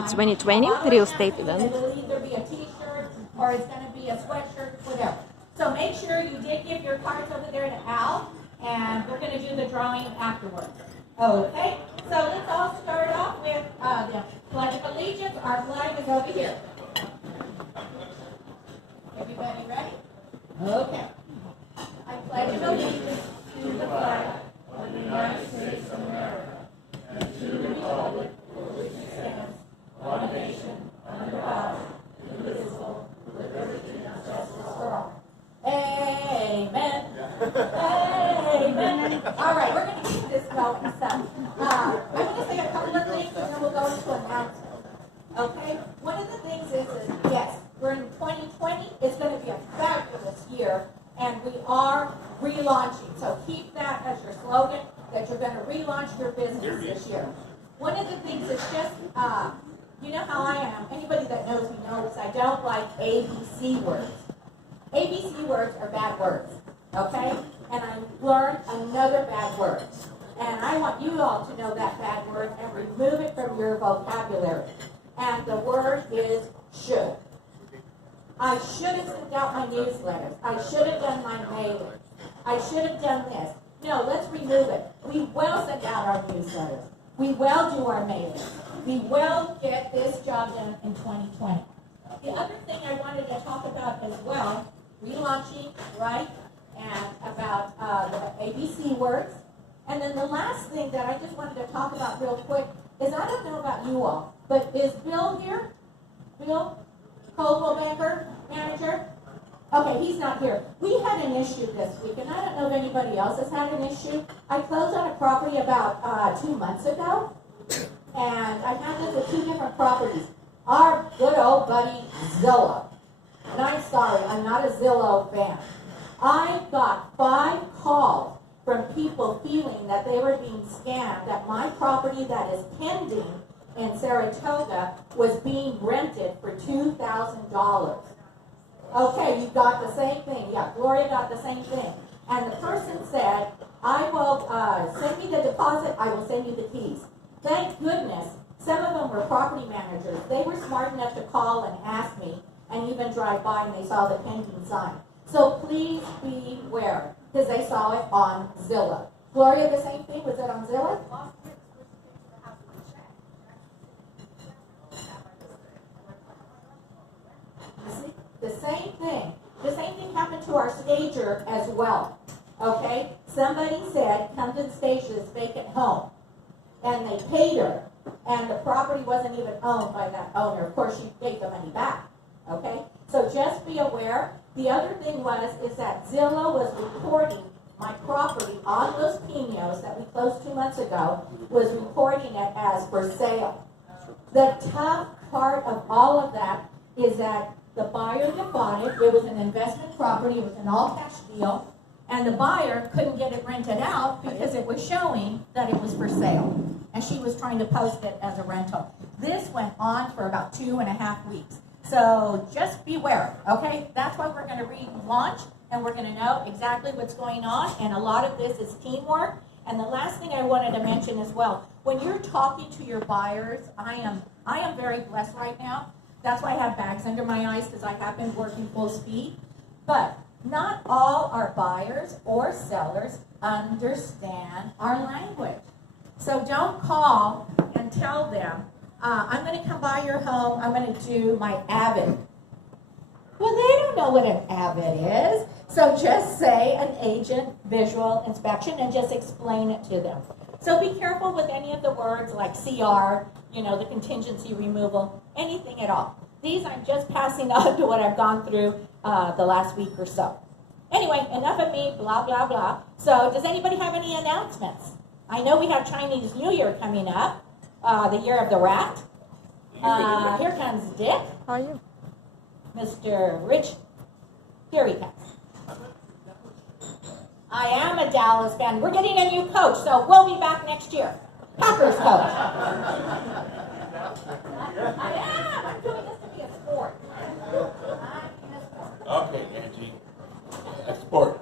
It's 2020 real estate event. It'll either be a t-shirt or it's going to be a sweatshirt, whatever. So make sure you did give your cards over there to Al, and we're going to do the drawing afterwards. Okay, so let's all start off with the Pledge of Allegiance. Our flag is over here. Everybody ready? Okay. I pledge allegiance to the flag of the United States of America and to the republic for which it stands, one nation, under God, indivisible, with liberty and justice for all. Amen. Amen. All right, we're going to keep this going. So, I'm going to say a couple of things, and then we'll go into announcements. Okay? One of the things is yes, we're in 2020. It's going to be a fabulous year, and we are relaunching. So keep that as your slogan, that you're going to relaunch your business this year. One of the things is just, you know how I am. Anybody that knows me knows I don't like ABC words. ABC words are bad words, okay? And I learned another bad word. And I want you all to know that bad word and remove it from your vocabulary. And the word is should. I should have sent out my newsletters. I should have done my mailers. I should have done this. No, let's remove it. We will send out our newsletters. We will do our mailers. We will get this job done in 2020. The other thing I wanted to talk about as well, relaunching, right, and about the ABC words. And then the last thing that I just wanted to talk about real quick is I don't know about you all, but is Bill here? Bill? Coldwell Banker, manager? Okay, he's not here. We had an issue this week, and I don't know if anybody else has had an issue. I closed on a property about 2 months ago, and I had this with 2 different properties. Our good old buddy Zillow. And I'm sorry, I'm not a Zillow fan. I got 5 calls from people feeling that they were being scammed, that my property that is pending in Saratoga was being rented for $2,000. Okay, you got the same thing. Yeah, Gloria got the same thing. And the person said, I will send me the deposit, I will send you the keys. Thank goodness, some of them were property managers. They were smart enough to call and ask me and even drive by and they saw the pending sign. So please beware, because they saw it on Zillow. Gloria, the same thing? Was it on Zillow? You see? The same thing. The same thing happened to our stager as well. Okay? Somebody said, come to the stage to this vacant home. And they paid her. And the property wasn't even owned by that owner. Of course, she gave the money back. Okay? So just be aware. The other thing is that Zillow was reporting my property on Los Pinos that we closed 2 months ago, was reporting it as for sale. The tough part of all of that is that the buyer that bought it, it was an investment property, it was an all-cash deal, and the buyer couldn't get it rented out because it was showing that it was for sale. And she was trying to post it as a rental. This went on for about 2.5 weeks. So just beware, okay? That's why we're going to relaunch, and we're going to know exactly what's going on, and a lot of this is teamwork. And the last thing I wanted to mention as well, when you're talking to your buyers, I am very blessed right now. That's why I have bags under my eyes, because I have been working full speed. But not all our buyers or sellers understand our language. So don't call and tell them, I'm going to come by your home, I'm going to do my Avid. Well, they don't know what an Avid is. So just say an agent visual inspection and just explain it to them. So be careful with any of the words like CR, the contingency removal, anything at all. These I'm just passing on to what I've gone through the last week or so. Anyway, enough of me, blah, blah, blah. So does anybody have any announcements? I know we have Chinese New Year coming up, the year of the rat. Here comes Dick. How are you? Mr. Rich. Here he comes. I am a Dallas fan. We're getting a new coach, so we'll be back next year. Packers coach. I am. I'm doing this to be a sport. Okay, Angie. A sport.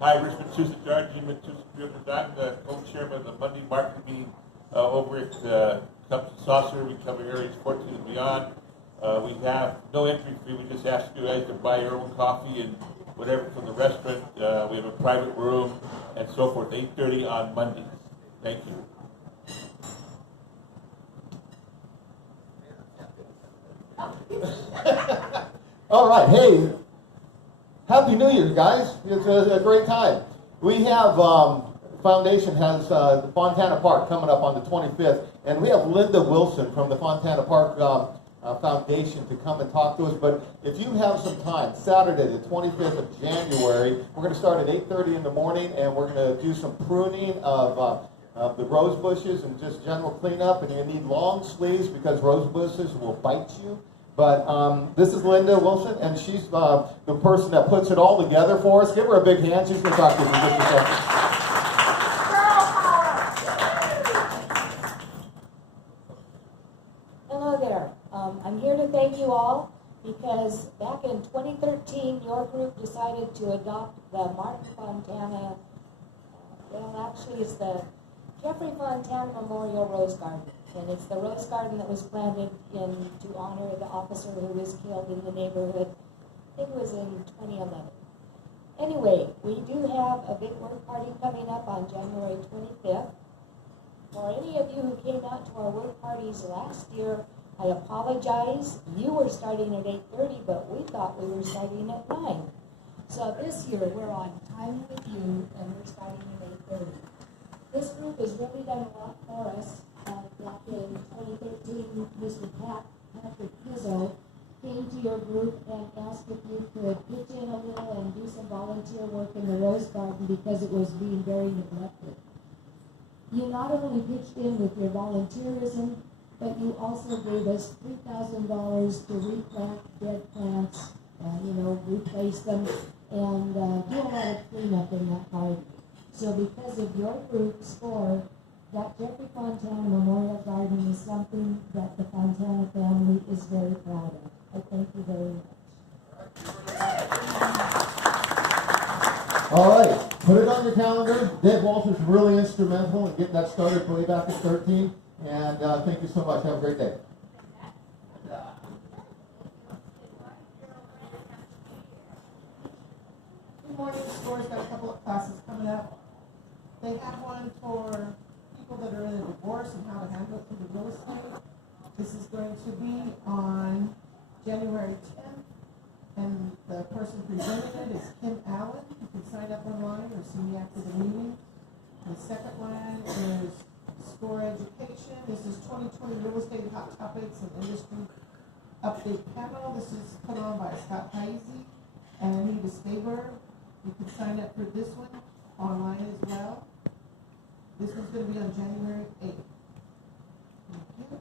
Hi, Rich Matusa, Dean Matusa, I'm the co-chairman of the Monday market meeting over at cups and saucer. We cover areas 14 and beyond. We have no entry fee. We just ask you guys to buy your own coffee and whatever from the restaurant. We have a private room and so forth. 8:30 on Mondays. Thank you. All right, hey, Happy New Year, guys. It's a great time. We have, Foundation has the Fontana Park coming up on the 25th, and we have Linda Wilson from the Fontana Park Foundation to come and talk to us. But if you have some time, Saturday, the 25th of January, we're going to start at 8:30 in the morning, and we're going to do some pruning of the rose bushes and just general cleanup. And you need long sleeves because rose bushes will bite you. But this is Linda Wilson, and she's the person that puts it all together for us. Give her a big hand. She's going to talk to us in just a second. Hello there. I'm here to thank you all because back in 2013, your group decided to adopt the Martin Fontana, well, actually it's the Jeffrey Fontana Memorial Rose Garden. And it's the rose garden that was planted to honor the officer who was killed in the neighborhood. I think it was in 2011. Anyway, we do have a big work party coming up on January 25th. For any of you who came out to our work parties last year, I apologize. You were starting at 8:30, but we thought we were starting at 9. So this year, we're on time with you, and we're starting at 8:30. This group has really done a lot for us. Back in 2013, Mr. Patrick Pizzo came to your group and asked if you could pitch in a little and do some volunteer work in the rose garden because it was being very neglected. You not only pitched in with your volunteerism, but you also gave us $3,000 to replant dead plants, replace them, and do a lot of cleanup in that garden. So because of your group's score, that Jeffrey Fontana Memorial Garden is something that the Fontana family is very proud of. I thank you very much. All right, put it on your calendar. Dave Walters really instrumental in getting that started way back in 13. And thank you so much. Have a great day. Good morning, SCORE's got a couple of classes coming up. They have one for people that are in a divorce and how to handle it through the real estate. This is going to be on January 10th, and the person presenting it is Kim Allen. You can sign up online or see me after the meeting. The second one is SCORE Education. This is 2020 Real Estate Hot Topics and Industry Update Panel. This is put on by Scott Heisey and Anita Staber. You can sign up for this one online as well. This one's going to be on January 8th. Thank you.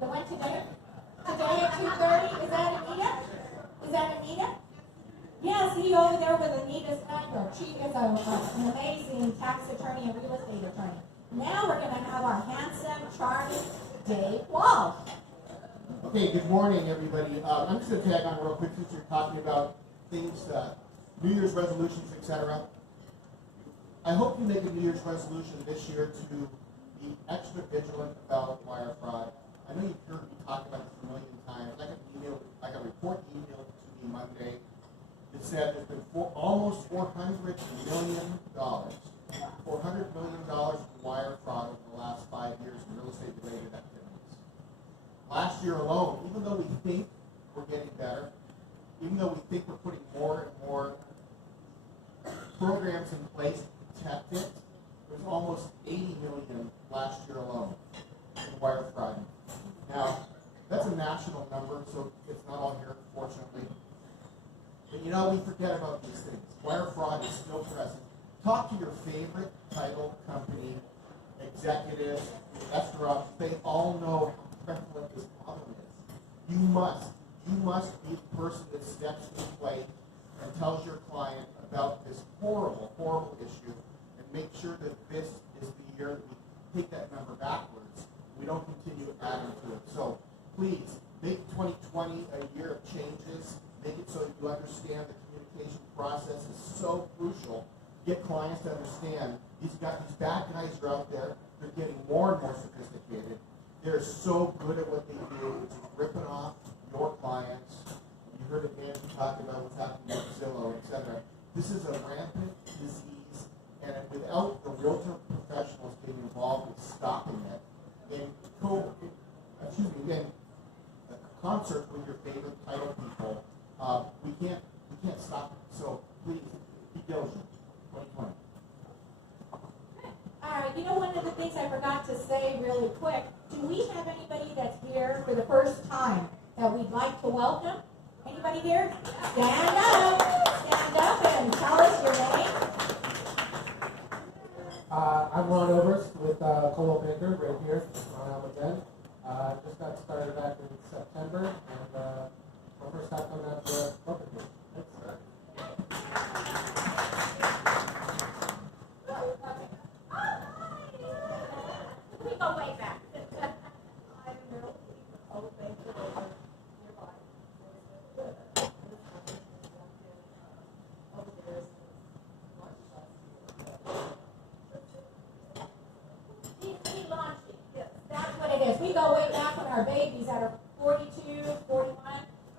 The one today? Today at 2:30? Is that Anita? Is that Anita? Yeah, see you over there with Anita Snyder. She is an amazing tax attorney and real estate attorney. Now we're going to have our handsome, charming Dave Walsh. Okay, good morning, everybody. I'm just going to tag on real quick since you're talking about things, New Year's resolutions, etc. I hope you make a New Year's resolution this year to be extra vigilant about wire fraud. I know you've heard me talk about this a million times. I got a report emailed to me Monday that said there's been almost $400 million in wire fraud over the last 5 years in real estate related activities. Last year alone, even though we think we're getting better, even though we think we're putting more and more programs in place to protect it, there's almost 80 million last year alone in wire fraud. Now, that's a national number, so it's not all here, fortunately. But we forget about these things. Wire fraud is still present. Talk to your favorite title company, executives, restaurants. They all know how prevalent this problem is. You must be the person that steps to the plate and tells your client about this horrible, horrible issue and make sure that this is the year that we take that number backwards. We don't continue adding to it. So please make 2020 a year of changes. Make it so you understand the communication process is so crucial. Get clients to understand these bad guys are out there. They're getting more and more sophisticated. They're so good at what they do, which is ripping off your clients. You heard it, Nancy talking about what's happening with Zillow, etc. This is a rampant disease, and without the realtor professionals getting involved with stopping it, in concert with your favorite title people, we can't stop it. So please be diligent. 2020. You know, one of the things I forgot to say really quick, do we have anybody that's here for the first time that we'd like to welcome? Anybody here? Stand up and tell us your name. I'm Ron Overs with Colo Baker right here on Almaden. Just got started back in September, and my first time coming out to the corporate meeting. We go way back. That's what it is. We go way back when our babies that are 42, 41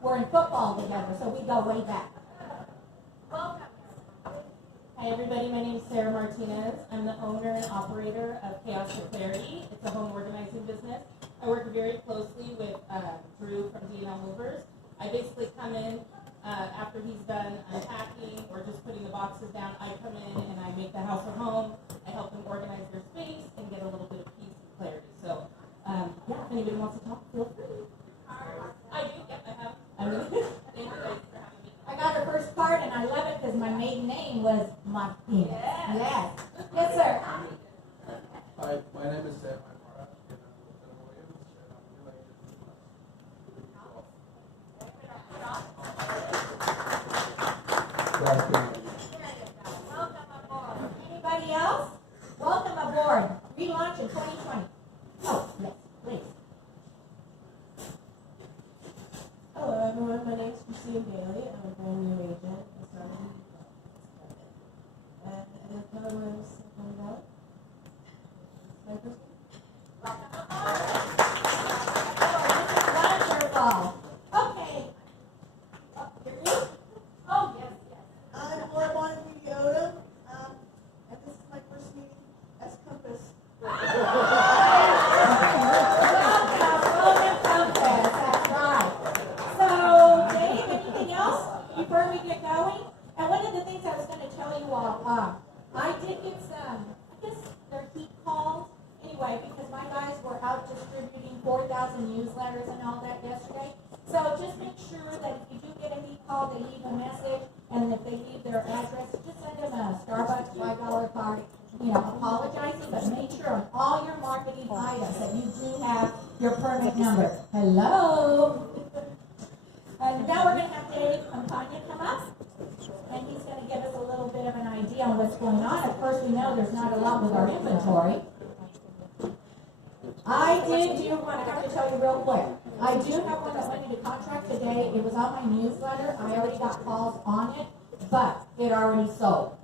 were in football together, so we go way back. Welcome. Hi everybody, my name is Sarah Martinez. I'm the owner and operator of Chaos for Clarity. It's a home organizing business. I work very closely with Drew from D&L Movers. I basically come in after he's done unpacking or just putting the boxes down. I come in and I make the house a home. I help them organize their space and get a little bit of peace and clarity. So yeah, if anybody wants to talk, feel free. I do, yeah, I have. Thank you guys for having me. I got her first card and I love it because my maiden name was Martinez. Yes. Yes, sir. Hi, my name is Sam Aymara, and I'm with Keller Williams, and I'm related Welcome aboard. Anybody else? Welcome aboard. Relaunch in 2020. Oh, yes, please. Hello everyone, my name is Christine Bailey. I'm a brand new agent. I started and the Keller Williams comes out. Welcome aboard. Oh, this is wonderful. Okay. Oh, you're you? Oh, yes, yes. I'm Moribond Odom, and this is my first meeting as Compass. Welcome, Compass. That's right. So, Dave, anything else before we get going? And one of the things I was going to tell you all, I did get some, I guess they're heat calls. Anyway, because my guys were out distributing 4,000 newsletters and all that yesterday. So just make sure that if you do get a heat call, they leave a message, and if they leave their address, just send them a Starbucks $5 card, apologizing, but make sure on all your marketing items that you do have your permit number. Hello? And now we're going to have Dave Campagna come up, and he's going to give us a little bit of an idea on what's going on. Of course, we know there's not a lot with our inventory. I have to tell you real quick. I do have one that went into contract today. It was on my newsletter. I already got calls on it, but it already sold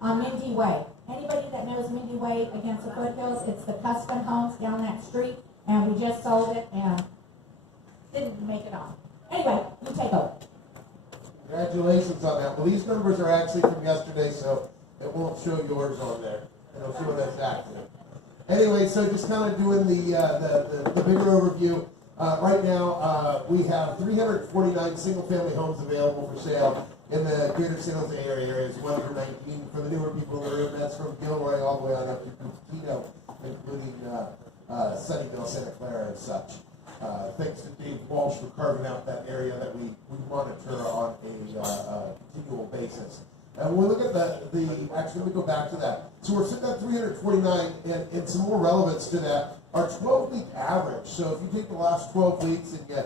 on Mindy Way. Anybody that knows Mindy Way against the foothills, it's the custom homes down that street, and we just sold it and didn't make it on. Anyway, you take over. Congratulations on that. Well, these numbers are actually from yesterday, so it won't show yours on there. It'll show that's active. Anyway, so just kind of doing the bigger overview. Right now, we have 349 single-family homes available for sale in the greater San Jose area. It's 119 for the newer people in the room. That's from Gilroy all the way on up to Cupertino, including Sunnyvale, Santa Clara, and such. Thanks to Dave Walsh for carving out that area that we monitor on a continual basis. And when we look at actually, let me go back to that. So we're sitting at 349, and some more relevance to that, our 12-week average. So if you take the last 12 weeks and you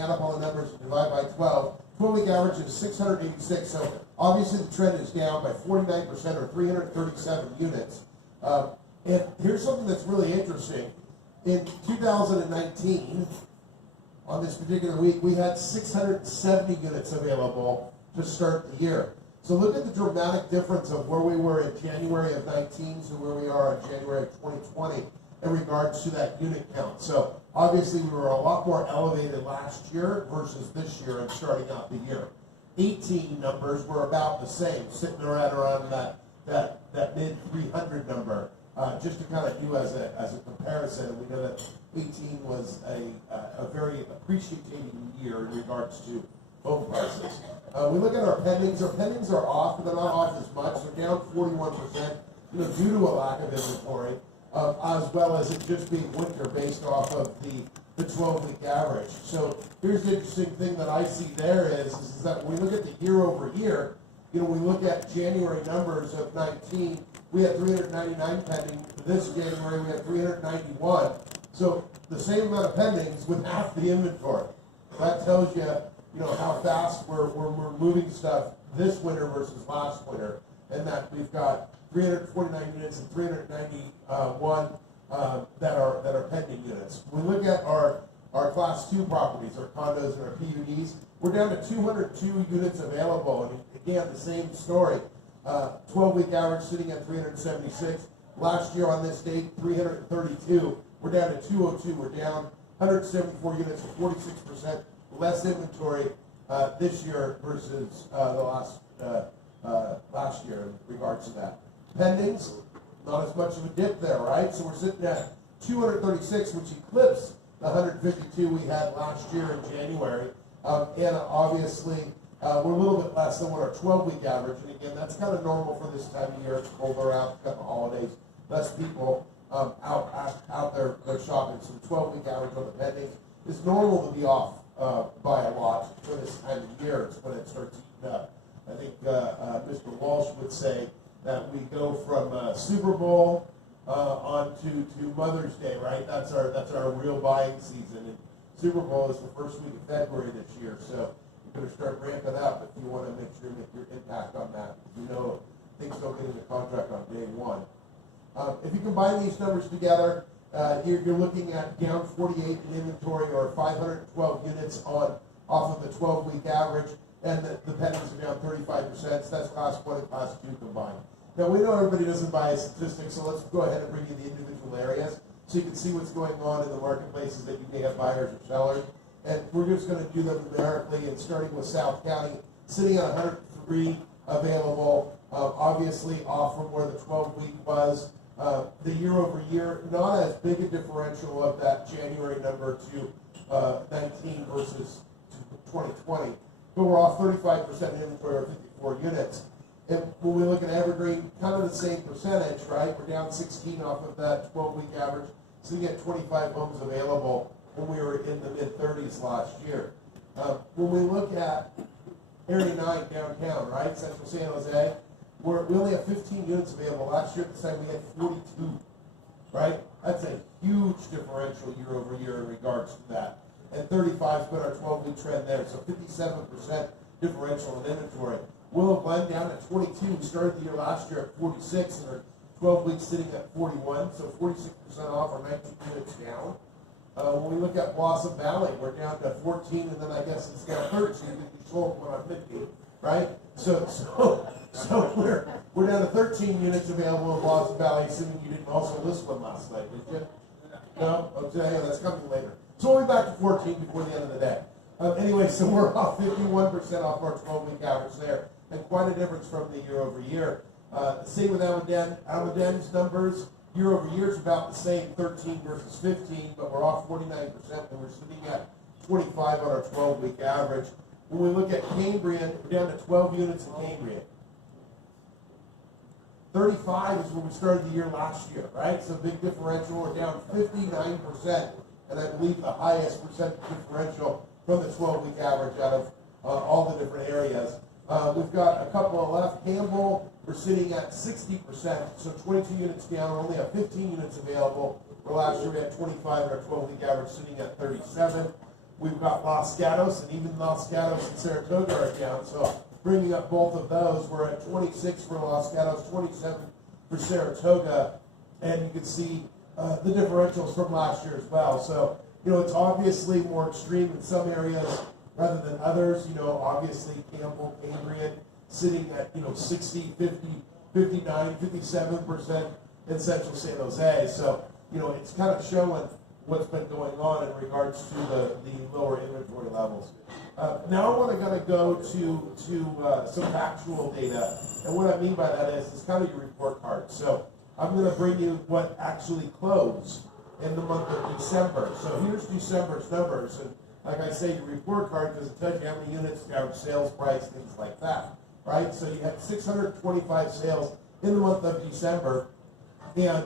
add up all the numbers and divide by 12, 12-week average is 686. So obviously the trend is down by 49% or 337 units. And here's something that's really interesting. In 2019, on this particular week, we had 670 units available to start the year. So look at the dramatic difference of where we were in January of 19 to where we are in January of 2020. in regards to that unit count. So obviously we were a lot more elevated last year versus this year and starting out the year. 18 numbers were about the same, sitting around that mid 300 number. Just to kind of do as a comparison, we know that 18 was a very appreciating year in regards to home prices. We look at our pendings. Our pendings are off, but they're not off as much. They're down 41%, due to a lack of inventory, as well as it just being winter based off of the 12-week average. So here's the interesting thing that I see there is that when we look at the year over year, we look at January numbers of 19, we had 399 pending. This January, we had 391. So the same amount of pendings with half the inventory. That tells you, how fast we're moving stuff this winter versus last winter, and that we've got 349 units and 391 that are pending units. When we look at our class 2 properties, our condos and our PUDs, we're down to 202 units available, and again, the same story. 12-week average sitting at 376. Last year on this date, 332. We're down to 202. We're down 174 units, or 46% less inventory this year versus the last year in regards to that. Pendings, not as much of a dip there, right? So we're sitting at 236, which eclipsed the 152 we had last year in January. And obviously, we're a little bit less than what our 12-week average. And again, that's kind of normal for this time of year. It's colder out, got the holidays, less people out there shopping. So the 12-week average on the pending is normal to be off by a lot for this time of year. It's when it starts heating up. I think Mr. Walsh would say that we go from Super Bowl on to Mother's Day, right? That's our real buying season. And Super Bowl is the first week of February this year, so you better start ramping up if you want to make sure you make your impact on that. Things don't get into contract on day one. If you combine these numbers together, you're looking at down 48 in inventory, or 512 units off of the 12-week average, and the pendings are down 35%. So that's class 1 and class 2 combined. Now, we know everybody doesn't buy a statistic, so let's go ahead and bring you the individual areas so you can see what's going on in the marketplaces that you may have buyers or sellers. And we're just going to do them numerically, and starting with South County, sitting at 103 available, obviously off from where the 12-week was. The year over year, not as big a differential of that January number to 19 versus 2020, but we're off 35% in inventory, or 54 units. And when we look at Evergreen, kind of the same percentage, right? We're down 16 off of that 12-week average, so you get 25 homes available when we were in the mid-30s last year. When we look at Area 9 downtown, right, Central San Jose, we only have 15 units available. Last year at this time we had 42, right? That's a huge differential year over year in regards to that. And 35 has been our 12-week trend there, so 57% differential in inventory. Willow Glen down at 22. We started the year last year at 46, and our 12 weeks sitting at 41, so 46% off, or 19 units down. When we look at Blossom Valley, we're down to 14, and then I guess it's down 13 because you sold one on 50, right? So we're down to 13 units available in Blossom Valley, assuming you didn't also list one last night, did you? No? Okay, that's coming later. So we'll be back to 14 before the end of the day. Anyway, so we're off 51% off our 12-week average there, and quite a difference from the year over year. Same with Almaden. Almaden's numbers year over year is about the same, 13 versus 15, but we're off 49%, and we're sitting at 25 on our 12-week average. When we look at Cambrian, we're down to 12 units in Cambrian. 35 is where we started the year last year, right? So big differential. We're down 59%, and I believe the highest percent differential from the 12-week average out of all the different areas. We've got a couple of left. Campbell, we're sitting at 60%, so 22 units down. We only have 15 units available. Where last year we had 25, and our 12-week average sitting at 37. We've got Los Gatos, and even Los Gatos and Saratoga are down. So bringing up both of those, we're at 26 for Los Gatos, 27 for Saratoga, and you can see the differentials from last year as well. So, it's obviously more extreme in some areas rather than others. Obviously Campbell, Cambrian, sitting at, 60, 50, 59, 57% in Central San Jose. So it's kind of showing what's been going on in regards to the lower inventory levels. Now I want to go to some factual data, and what I mean by that is it's kind of your report card. So I'm going to bring you what actually closed in the month of December. So here's December's numbers, and like I say, your report card, because it tells you how many units, the average sales price, things like that, right? So you had 625 sales in the month of December, and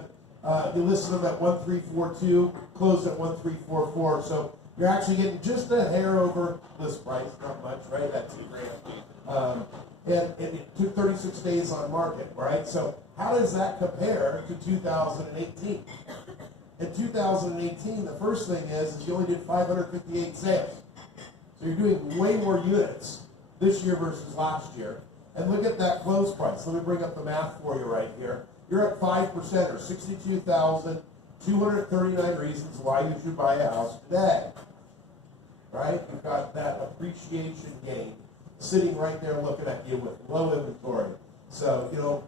you listed them at 1342, closed at 1344. So you're actually getting just a hair over list price, not much, right? That's $2,000. And it took 36 days on market, right? So how does that compare to 2018? In 2018, the first thing is you only did 558 sales. So you're doing way more units this year versus last year. And look at that close price. Let me bring up the math for you right here. You're at 5%, or 62,239 reasons why you should buy a house today. Right? You've got that appreciation gain sitting right there looking at you with low inventory. So, you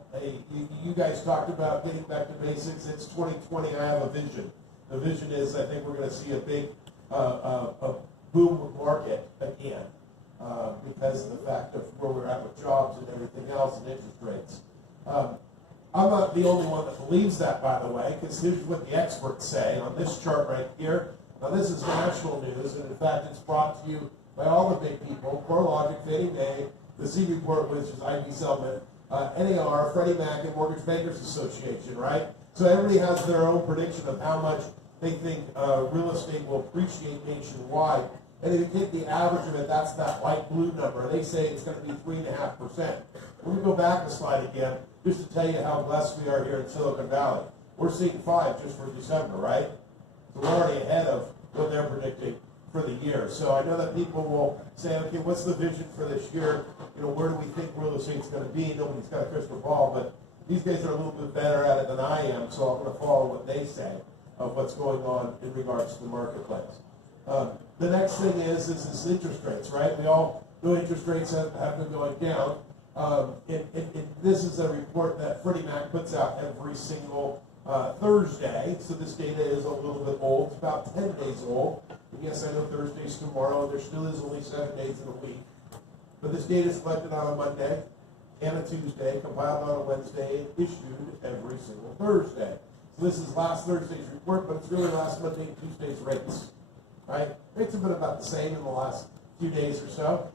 guys talked about getting back to basics. It's 2020. I have a vision. The vision is I think we're going to see a big a boom market again because of the fact of where we're at with jobs and everything else and interest rates. I'm not the only one that believes that, by the way, because here's what the experts say on this chart right here. Now, this is national news, and in fact, it's brought to you by all the big people: CoreLogic, Fannie Mae, the C Report, which is IB Selman, NAR, Freddie Mac, and Mortgage Bankers Association, right? So everybody has their own prediction of how much they think real estate will appreciate nationwide. And if you take the average of it, that's that light blue number. They say it's going to be 3.5%. Let me go back a slide again, just to tell you how blessed we are here in Silicon Valley. We're seeing 5 just for December, right? So we're already ahead of what they're predicting for the year. So I know that people will say, okay, what's the vision for this year? Where do we think real estate's going to be? Nobody's got a crystal ball, but these guys are a little bit better at it than I am, so I'm going to follow what they say of what's going on in regards to the marketplace. The next thing is interest rates, right? We all know interest rates have been going down. And this is a report that Freddie Mac puts out every single Thursday, so this data is a little bit old. It's about 10 days old. And yes, I know Thursday's tomorrow. There still is only 7 days in a week. But this data is collected on a Monday and a Tuesday, compiled on a Wednesday, and issued every single Thursday. So this is last Thursday's report, but it's really last Monday and Tuesday's rates. Right? Rates have been about the same in the last few days or so.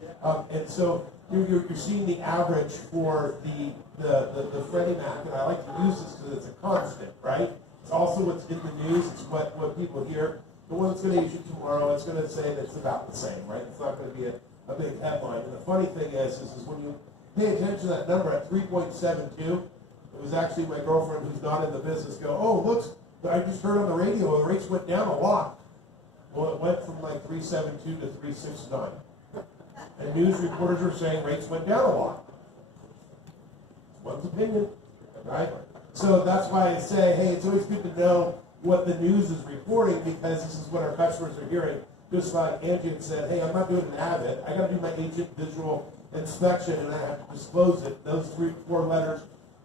And so you're seeing the average for the Freddie Mac, and I like to use this because it's a constant, right? It's also what's in the news. It's what people hear. The one that's going to issue tomorrow, it's going to say that it's about the same, right? It's not going to be a big headline. And the funny thing is when you pay attention to that number at 3.72, it was actually my girlfriend who's not in the business go, oh, look, I just heard on the radio the rates went down a lot. Well, it went from like 3.72 to 3.69. And news reporters are saying rates went down a lot. One's opinion, right? So that's why I say, hey, it's always good to know what the news is reporting, because this is what our customers are hearing. Just like Angie had said, hey, I'm not doing an Avid. I got to do my agent visual inspection, and I have to disclose it. Those 3-4 letters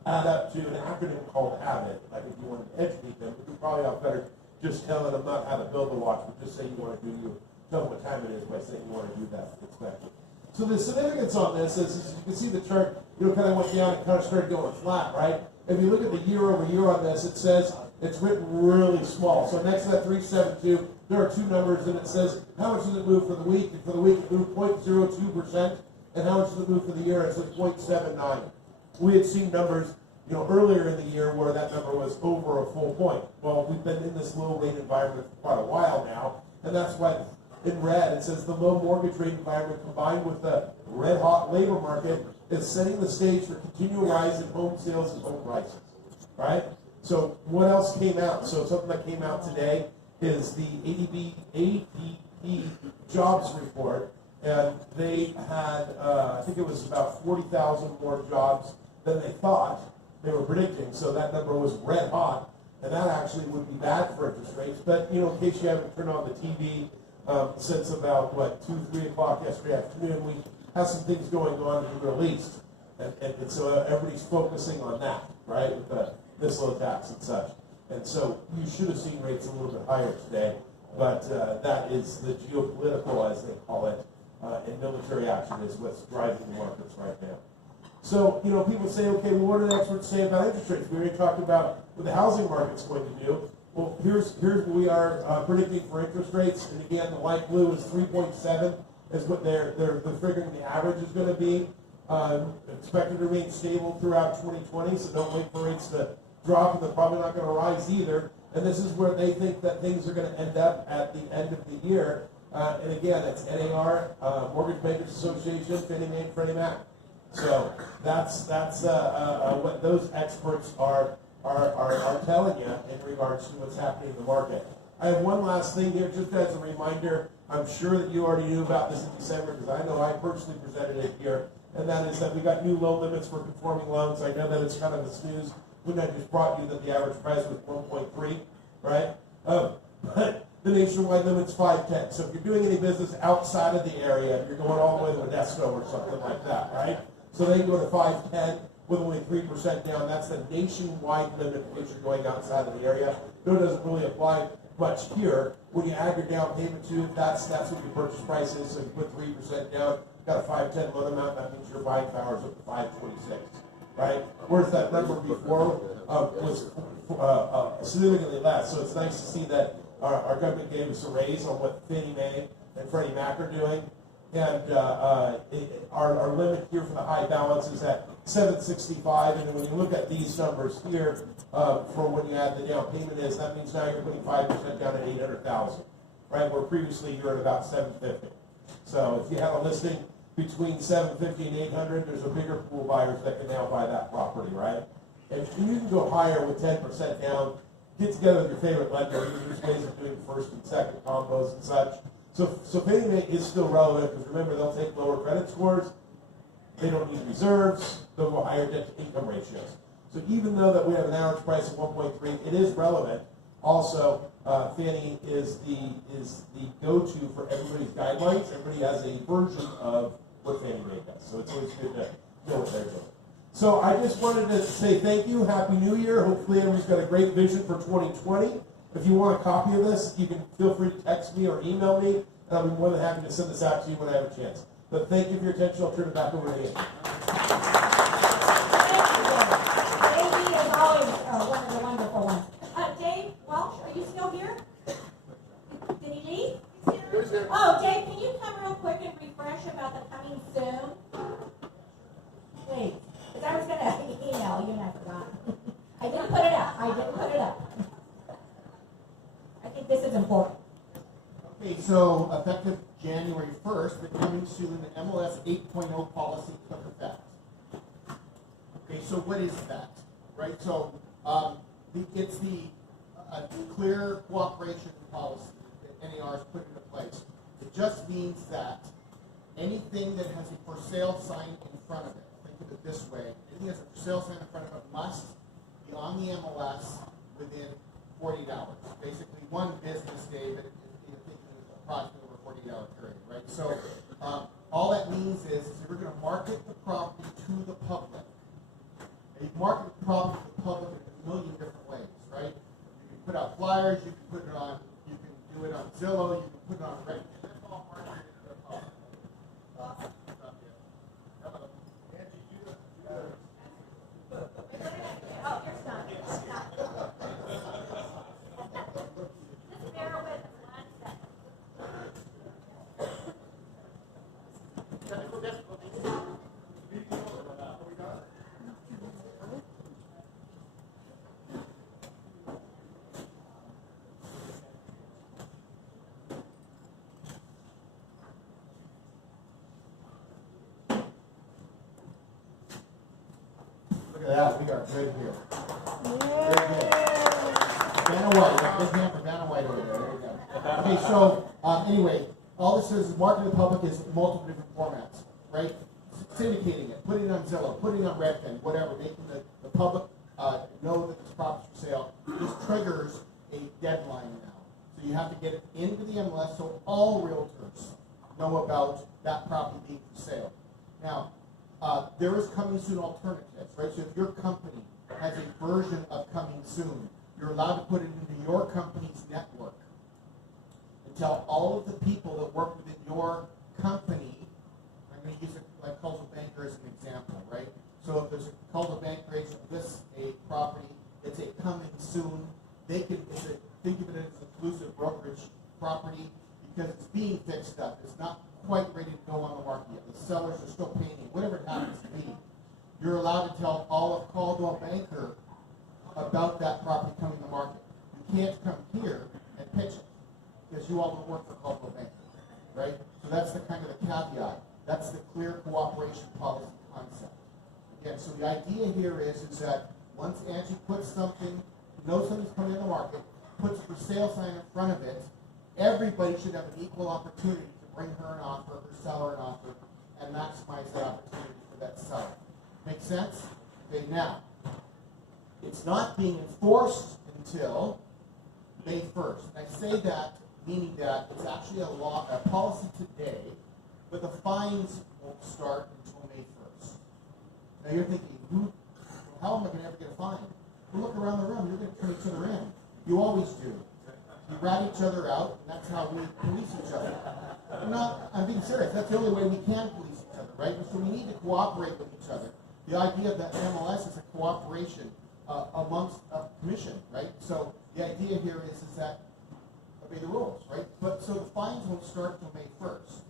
add up to an acronym called Avid. Like if you want to educate them, but you're probably off better just telling them not how to build the watch, but just say you want to tell them what time it is by saying you want to do that inspection. So the significance on this is you can see the chart, kind of went down and kind of started going flat, right? If you look at the year over year on this, it says it's written really small. So next to that 3.72, there are 2 numbers, and it says how much does it move for the week? And for the week, it moved 0.02%, and how much does it move for the year? It says 0.79. We had seen numbers, earlier in the year where that number was over a full point. Well, we've been in this low rate environment for quite a while now, and that's why in red it says the low mortgage rate environment combined with the red hot labor market is setting the stage for continual rise in home sales and home prices, right? So what else came out? So something that came out today is the ADP jobs report, and they had, I think it was about 40,000 more jobs than they thought they were predicting. So that number was red hot, and that actually would be bad for interest rates. But, in case you haven't turned on the TV since about, 2-3 o'clock yesterday afternoon, we have some things going on in the Middle East. And so everybody's focusing on that, right, with the missile attacks and such. And so you should have seen rates a little bit higher today, but that is the geopolitical, as they call it, and military action is what's driving the markets right now. So, people say, okay, well, what do the experts say about interest rates? We already talked about what the housing market's going to do. Well, here's what we are predicting for interest rates. And again, the light blue is 3.7 is what they're figuring the average is going to be. Expected to remain stable throughout 2020, so don't wait for rates to drop, and they're probably not going to rise either. And this is where they think that things are going to end up at the end of the year. And again, it's NAR, Mortgage Bankers Association, Fannie Mae, and Freddie Mac. So that's what those experts are telling you in regards to what's happening in the market. I have one last thing here, just as a reminder. I'm sure that you already knew about this in December, because I know I personally presented it here, and that is that we got new loan limits for conforming loans. I know that it's kind of a snooze when I just brought you that the average price was 1.3, right? But the nationwide limit's 510. So if you're doing any business outside of the area, you're going all the way to Modesto or something like that, right? So they can go to 510 with only 3% down. That's the nationwide limit if you're going outside of the area. No, it doesn't really apply much here. When you add your down payment to it, that's what your purchase price is. So you put 3% down, got a 510 loan amount, that means your buying power is up to 526, right? Whereas that number before was significantly less. So it's nice to see that our government gave us a raise on what Fannie Mae and Freddie Mac are doing. And our limit here for the high balance is at 765. And then when you look at these numbers here, for when you add the down payment is, that means now you're putting 5% down at 800,000, right? Where previously you were at about 750. So if you had a listing between 750 and 800, there's a bigger pool of buyers that can now buy that property, right? And you can go higher with 10% down. Get together with your favorite lender. There's ways of doing first and second combos and such. So Fannie Mae is still relevant, because remember, they'll take lower credit scores. They don't need reserves. They'll go higher debt to income ratios. So even though that we have an average price of 1.3, it is relevant. Also, Fannie is the go-to for everybody's guidelines. Everybody has a version of what Fannie Mae does. So it's always good to know what they're doing. So I just wanted to say thank you. Happy New Year. Hopefully everybody's got a great vision for 2020. If you want a copy of this, you can feel free to text me or email me, and I'll be more than happy to send this out to you when I have a chance. But thank you for your attention. I'll turn it back over to you. Davey is always one of the wonderful ones. Dave Welsh, are you still here? Did he leave? He's here. Oh, Dave, can you come real quick and refresh about the coming soon? Please. Because I was going to email you and I forgot. I didn't put it up. I think this is important. Okay, so effective January 1st, but coming soon, the MLS 8.0 policy took effect. Okay, so what is that, right? So it's the clear cooperation policy that NAR has put into place. It just means that anything that has a for sale sign in front of it, think of it this way, anything that has a for sale sign in front of it must be on the MLS within 48 hours. Basically, one business day, but approximately over a 48-hour period, right? So all that means is that we're going to market the property to the public. And you market the property to the public in a million different ways, right? You can put out flyers, you can put it on, you can do it on Zillow, you can put it on Reddit. That's all marketed to the public. Hello. Angie, you Oh, you're stuck. Just bear with us 1 second. technical difficulties. Look at that, we are good here. Very good. Vanna White, that big hand for Vanna White over there. There you go. Okay, so anyway, all this is marketing to the public is multiple different formats, right? Syndicating it, putting it on Zillow, putting it on Redfin, whatever, making the public know that this property's for sale. This triggers a deadline now. So you have to get it into the MLS so all realtors know about that property being for sale. Now, there is coming soon alternatives, right? So if your company has a version of coming soon, you're allowed to put it into your company's network and tell all of the people that work within your company. I'm going to use it like Coldwell Banker as an example, right? So if there's a Coldwell Banker agent lists a property, it's a coming soon. They can think of it as an exclusive brokerage property because it's being fixed up. It's not quite ready to go on the market yet. The sellers are still painting, whatever it happens to be. You're allowed to tell all of Coldwell Banker about that property coming to market. You can't come here and pitch it because you all don't work for Coldwell Banker, right? So that's the kind of the caveat. That's the clear cooperation policy concept. Again, so the idea here is that once Angie puts something, knows something's coming in the market, puts a for sale sign in front of it, everybody should have an equal opportunity to bring her an offer, her seller an offer, and maximize that opportunity for that seller. Make sense? Okay, now, it's not being enforced until May 1st. And I say that meaning that it's actually a policy today, but the fines won't start until May 1st. Now you're thinking, how am I going to ever get a fine? Well, look around the room, you're going to turn each other in. You always do. You rat each other out, and that's how we police each other. I'm being serious. That's the only way we can police each other, right? So we need to cooperate with each other. The idea of the MLS is a cooperation amongst a commission, right? So the idea here is that obey the rules, right? But so the fines won't start until May 1st.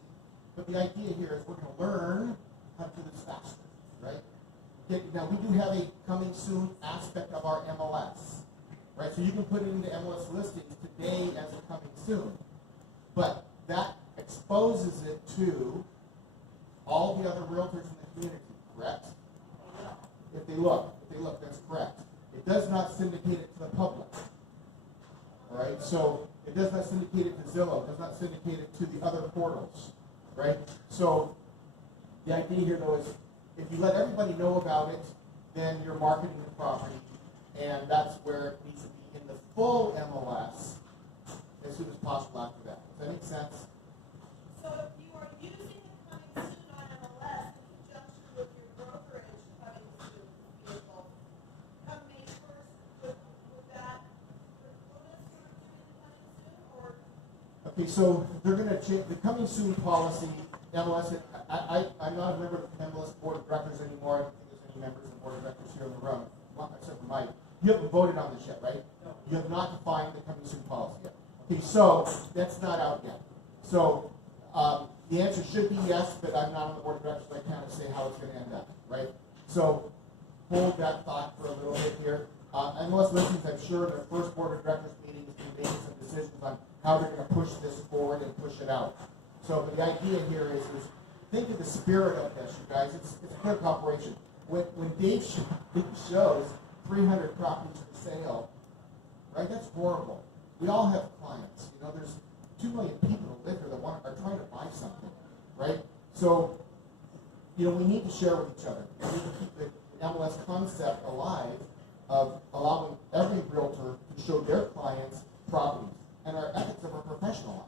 But the idea here is we're going to learn how to do this faster, right? Okay, now we do have a coming soon aspect of our MLS, right? So you can put it into MLS listings today as a coming soon, but that exposes it to all the other realtors in the community, correct? If they look, that's correct. It does not syndicate it to the public, all right? So it does not syndicate it to Zillow, it does not syndicate it to the other portals, right? So the idea here, though, is if you let everybody know about it, then you're marketing the property, and that's where it needs to be in the full MLS as soon as possible after that. Does that make sense? So if you are using the coming soon on MLS in conjunction with your brokerage coming soon vehicle, come May 1st, would that preclude us from doing the coming soon, or? Okay, so they're going to change the coming soon policy. MLS, I'm not a member of the MLS board of directors anymore. I don't think there's any members of the board of directors here in the room, except for Mike. You haven't voted on this yet, right? No. You have not defined the coming soon policy yet. Okay, so that's not out yet. So the answer should be yes, but I'm not on the board of directors, so I can't say how it's going to end up, right? So hold that thought for a little bit here. MLS listings, I'm sure their first board of directors meeting is going to be making some decisions on how they're going to push this forward and push it out. So but the idea here is think of the spirit of this, you guys. It's a clear cooperation. When Dave shows 300 properties for sale, right? That's horrible. We all have clients. You know, there's 2 million people who live here that are trying to buy something, right? So, you know, we need to share with each other. We need to keep the MLS concept alive of allowing every realtor to show their clients properties and our ethics of our professional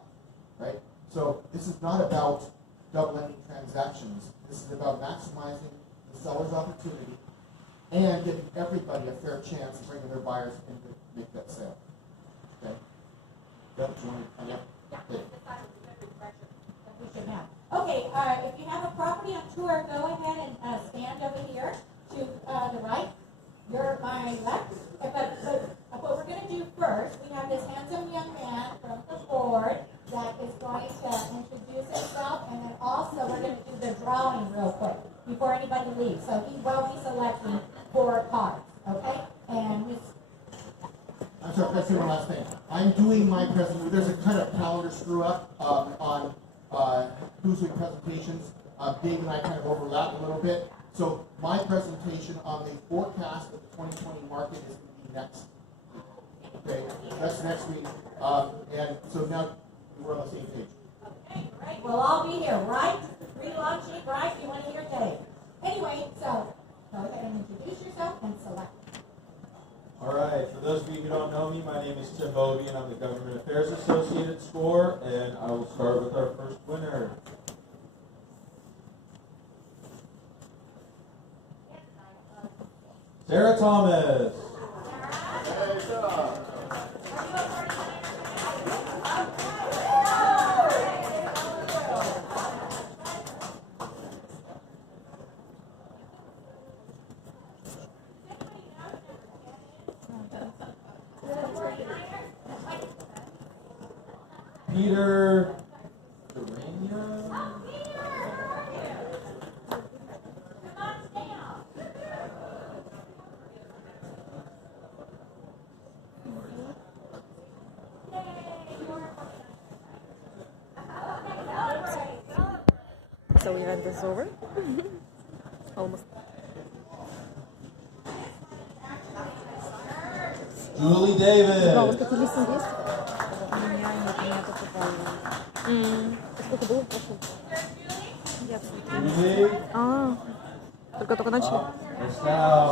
life, right? So this is not about double-ending transactions. This is about maximizing the seller's opportunity and giving everybody a fair chance of bringing their buyers in to make that sale. Okay? Yep, Yeah, we should have. Okay, if you have a property on tour, go ahead and stand over here to the right. You're my left. But what we're going to do first, we have this handsome young man from the board that is going to introduce himself, and then also we're going to do the drawing real quick before anybody leaves. So he will be selecting 4 cards, okay? And Ms. I'm sorry, can I say one last thing? I'm doing my presentation. There's a kind of calendar screw up on who's doing presentations. Dave and I kind of overlap a little bit. So my presentation on the forecast of the 2020 market is going to be next week. Okay, that's next week. And so now we're on the same page. Okay, great. We'll all be here, right? Pre-launching, right? You want to hear Dave. Anyway, so go ahead and introduce yourself and select. All right, for those of you who don't know me, my name is Tim Bovey, and I'm the Government Affairs Associate at SCORE, and I will start with our first winner. Sarah Thomas. Hey, Peter Durania. So event is over. Almost. Julie Davis. Сколько ты листов есть? У меня нет попали. Сколько было в прошлом? Я Julie. только начали. Estelle.